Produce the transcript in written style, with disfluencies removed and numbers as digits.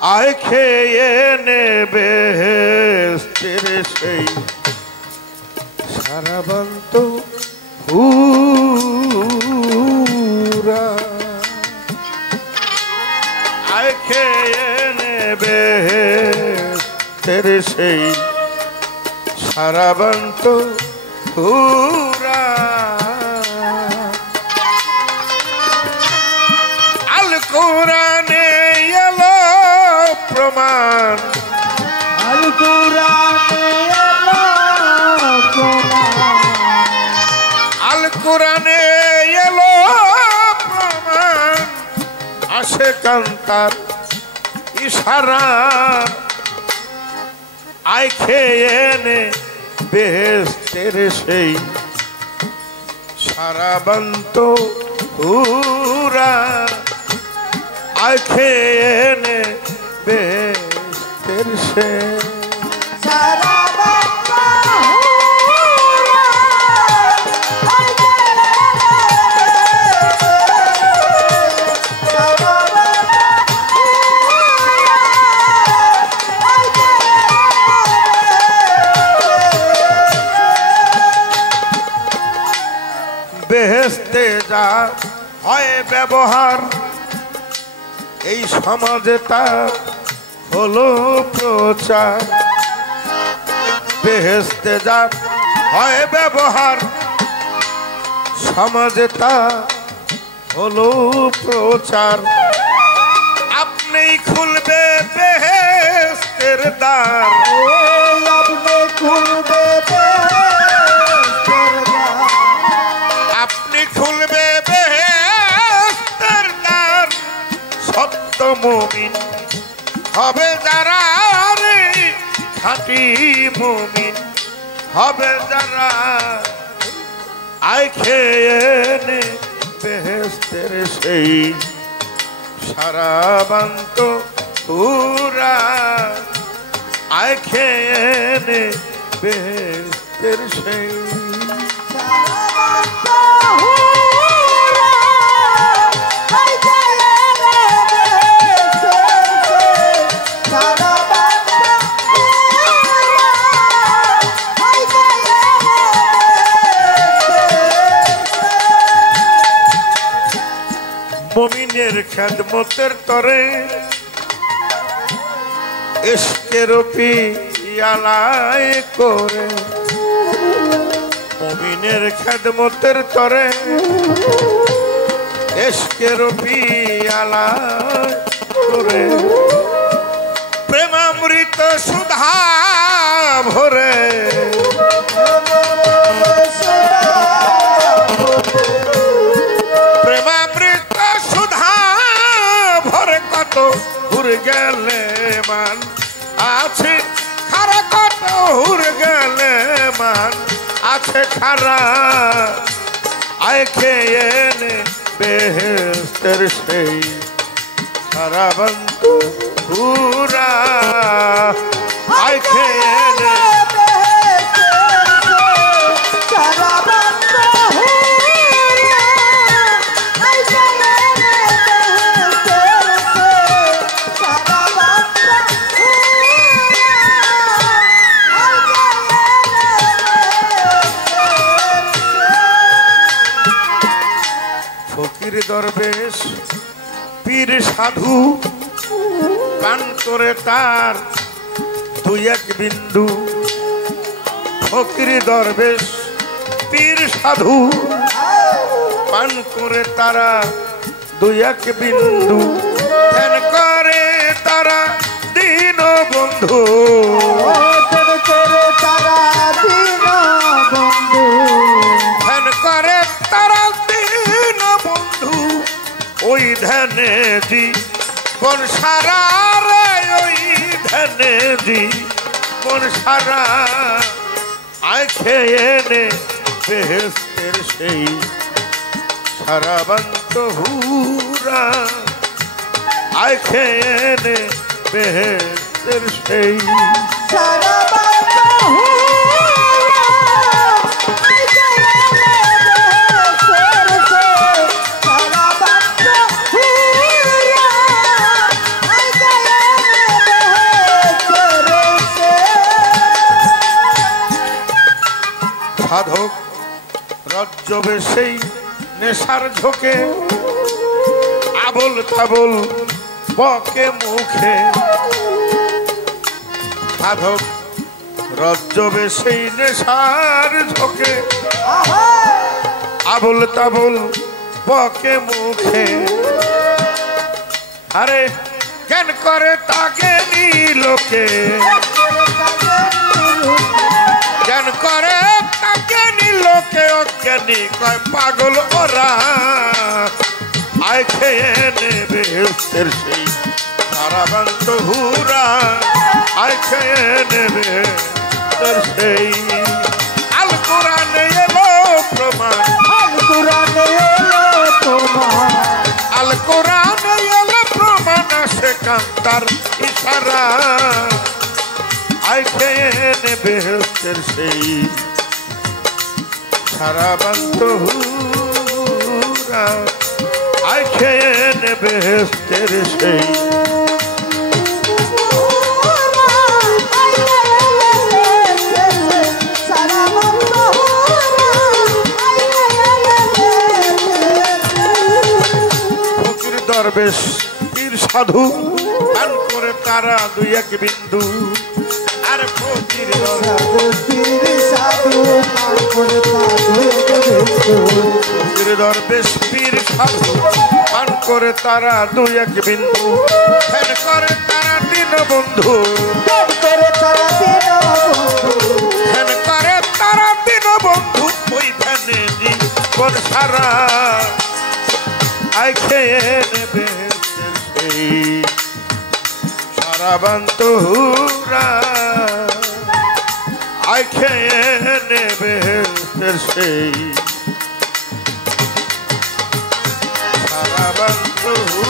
আয় খেয়ে নেবে সেই সারাবন্ত হুরা আয় খেয়ে নেবে সেই সারাবন্ত হুরা আল কোরআনে এলো প্রমাণ আল কোরআনে এলো প্রমাণ আল কোরআনে এলো প্রমাণ আসে কান্তার ইশারা আয় খেয়ে নে বেহেশতের সেই সারাবন্ত হুরা আয় খেয়ে নে বেহেশতের সেই বেহেশতে যা হয় ব্যবহার এই সমাজে তা হলো প্রচার বেহেশতে যা হয় ব্যবহার সমাজে তা হলো প্রচার আপনি খুলবে বেহেশতের দ্বার আপনি খুলবে আপনি খুলবে বেহেশতের দ্বার সত্য মুমিন হবে যারা রে খাঁটি মুমিন হবে যারা আয় খেয়ে নে বেহেশতের সেই সারাবন্ত হুরা আয় খেয়ে নে বেহেশতের সেই মুমিনের খেদমতের তরে ইশকের পিয়ালায় করে মুমিনের খেদমতের তরে ইশকের পিয়ালায় করে প্রেমামৃত সুধা ভরে প্রেমামৃত সুধা ভরে কত হুর গেলে মান আছে খারা কত হুর গেলে মান আছে খারা আয় খেয়ে নে বেহেশতের সেই সারাবন্ত হুরা আয় খেয়ে নে ফকির দরবেশ পীর সাধু পান করে তার দুই এক বিন্দু ফকির দরবেশ পীর সাধু পান করে তারা দুই এক বিন্দু ধ্যান করে তারা দীন বন্ধু ধ্যান করে তারা দীন বন্ধু ওই ধ্যানে জীবন সারা রে ওই ধ্যানে জীবন সারা আয় খেয়ে নে বেহেশতের সেই সারাবন্ত হুরা আয় খেয়ে নে বেহেশতের সেই সারাবন্ত হুরা রজ্জবে সেই নেশার ঝোঁকে আবল তাবল বকে মুখে সাধক রজ্জবে সেই নেশার ঝোঁকে আবল তাবল বকে মুখে আরে জ্ঞান করে তাকে লোকে জ্ঞান করে তাকে লোকে অজ্ঞানী কয় পাগল ওরা আয় খেয়ে নেবে সেই তারাবান্ত হুরা আয় খেয়ে নেবে সেই আল কোরআনে এলো প্রমাণ আল কোরআনে এলো প্রমাণ আল কোরআনে এলো প্রমাণ সে কান্তার ইশারা আয় খেয়ে নেবে সেই তারাবান্ত হুরা আয় খেয়ে নেবে সেই ফকির দরবেশ পীর সাধু পান করে তারা দুই এক বিন্দু আর ফকির দরবেশ পীর সাধু পান করে তারা দুই এক বিন্দু ফেন করে তারা দিন বন্ধু ফেন করে তারা দিন বন্ধু ওই ফ্যানে জীবন সারা আয় খেয়ে নেবে সেই সারাবান্ত হুরা আয় খেয়ে নেবে সেই সারাবান্ত হুরা